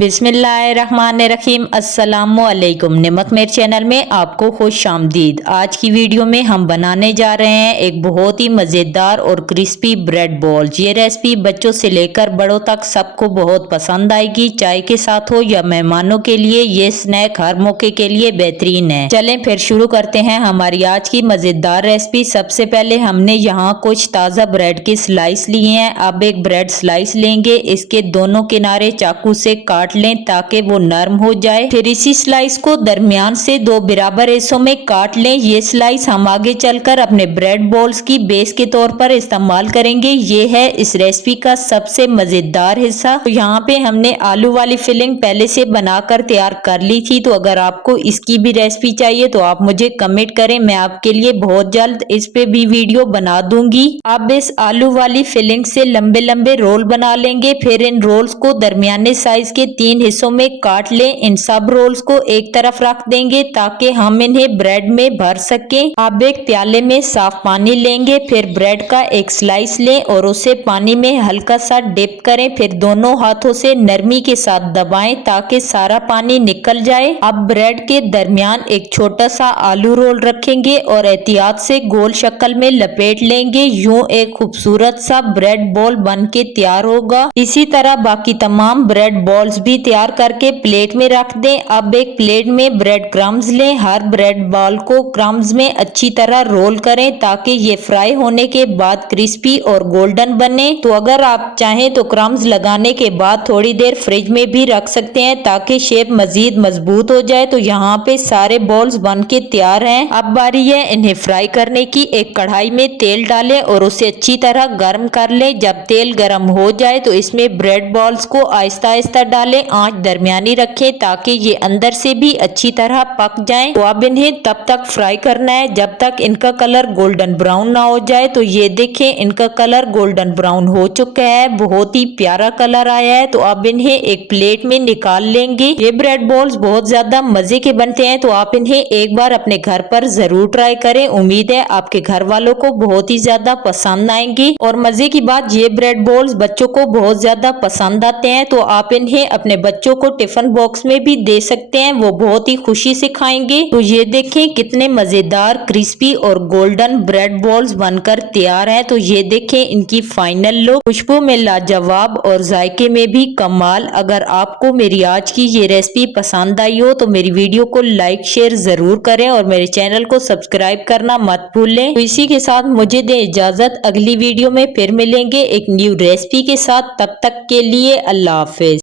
बिस्मिल्लाहिर्रहमानिर्रहीम अस्सलामुअलैकुम। निमक मेरे चैनल में आपको खुश आमदीद। आज की वीडियो में हम बनाने जा रहे हैं एक बहुत ही मज़ेदार और क्रिस्पी ब्रेड बॉल्स। ये रेसिपी बच्चों से लेकर बड़ों तक सबको बहुत पसंद आएगी। चाय के साथ हो या मेहमानों के लिए ये स्नैक हर मौके के लिए बेहतरीन है। चलें फिर शुरू करते हैं हमारी आज की मज़ेदार रेसिपी। सबसे पहले हमने यहाँ कुछ ताज़ा ब्रेड के स्लाइस लिए हैं। अब एक ब्रेड स्लाइस लेंगे, इसके दोनों किनारे चाकू से काट लें ताकि वो नरम हो जाए। फिर इसी स्लाइस को दरमियान से दो बराबर हिस्सों में काट लें। ये स्लाइस हम आगे चलकर अपने ब्रेड बॉल्स की बेस के तौर पर इस्तेमाल करेंगे। ये है इस रेसिपी का सबसे मजेदार हिस्सा। तो यहाँ पे हमने आलू वाली फिलिंग पहले से बनाकर तैयार कर ली थी। तो अगर आपको इसकी भी रेसिपी चाहिए तो आप मुझे कमेंट करें, मैं आपके लिए बहुत जल्द इस पे भी वीडियो बना दूंगी। अब इस आलू वाली फिलिंग से लंबे लंबे रोल बना लेंगे। फिर इन रोल्स को दरमियाने साइज के 3 हिस्सों में काट लें। इन सब रोल्स को एक तरफ रख देंगे ताकि हम इन्हें ब्रेड में भर सकें। अब एक प्याले में साफ पानी लेंगे। फिर ब्रेड का एक स्लाइस लें और उसे पानी में हल्का सा डिप करें। फिर दोनों हाथों से नरमी के साथ दबाएं ताकि सारा पानी निकल जाए। अब ब्रेड के दरमियान एक छोटा सा आलू रोल रखेंगे और एहतियात से गोल शक्ल में लपेट लेंगे। यूं एक खूबसूरत सा ब्रेड बॉल बन के तैयार होगा। इसी तरह बाकी तमाम ब्रेड बॉल्स भी तैयार करके प्लेट में रख दें। अब एक प्लेट में ब्रेड क्रम्स लें। हर ब्रेड बॉल को क्रम्स में अच्छी तरह रोल करें ताकि ये फ्राई होने के बाद क्रिस्पी और गोल्डन बने। तो अगर आप चाहें तो क्रम्स लगाने के बाद थोड़ी देर फ्रिज में भी रख सकते हैं ताकि शेप मजीद मजबूत हो जाए। तो यहाँ पे सारे बॉल्स बन के तैयार हैं। अब बारी है इन्हें फ्राई करने की। एक कढ़ाई में तेल डालें और उसे अच्छी तरह गर्म कर लें। जब तेल गर्म हो जाए तो इसमें ब्रेड बॉल्स को आहिस्ता आहिस्ता डालें। आंच दरमियानी रखें ताकि ये अंदर से भी अच्छी तरह पक जाएं। तो अब इन्हें तब तक फ्राई करना है जब तक इनका कलर गोल्डन ब्राउन ना हो जाए। तो ये देखें इनका कलर गोल्डन ब्राउन हो चुका है, बहुत ही प्यारा कलर आया है। तो अब इन्हें एक प्लेट में निकाल लेंगे। ये ब्रेड बॉल्स बहुत ज्यादा मजे के बनते हैं, तो आप इन्हें एक बार अपने घर पर जरूर ट्राई करें। उम्मीद है आपके घर वालों को बहुत ही ज्यादा पसंद आएंगी। और मजे की बात, ये ब्रेड बॉल्स बच्चों को बहुत ज्यादा पसंद आते हैं। तो आप इन्हें अपने बच्चों को टिफिन बॉक्स में भी दे सकते हैं, वो बहुत ही खुशी से खाएंगे। तो ये देखें कितने मजेदार क्रिस्पी और गोल्डन ब्रेड बॉल्स बनकर तैयार हैं। तो ये देखें इनकी फाइनल लुक, खुशबू में लाजवाब और जायके में भी कमाल। अगर आपको मेरी आज की ये रेसिपी पसंद आई हो तो मेरी वीडियो को लाइक शेयर जरूर करें और मेरे चैनल को सब्सक्राइब करना मत भूलें। तो इसी के साथ मुझे दें इजाजत, अगली वीडियो में फिर मिलेंगे एक न्यू रेसिपी के साथ। तब तक के लिए अल्लाह हाफिज।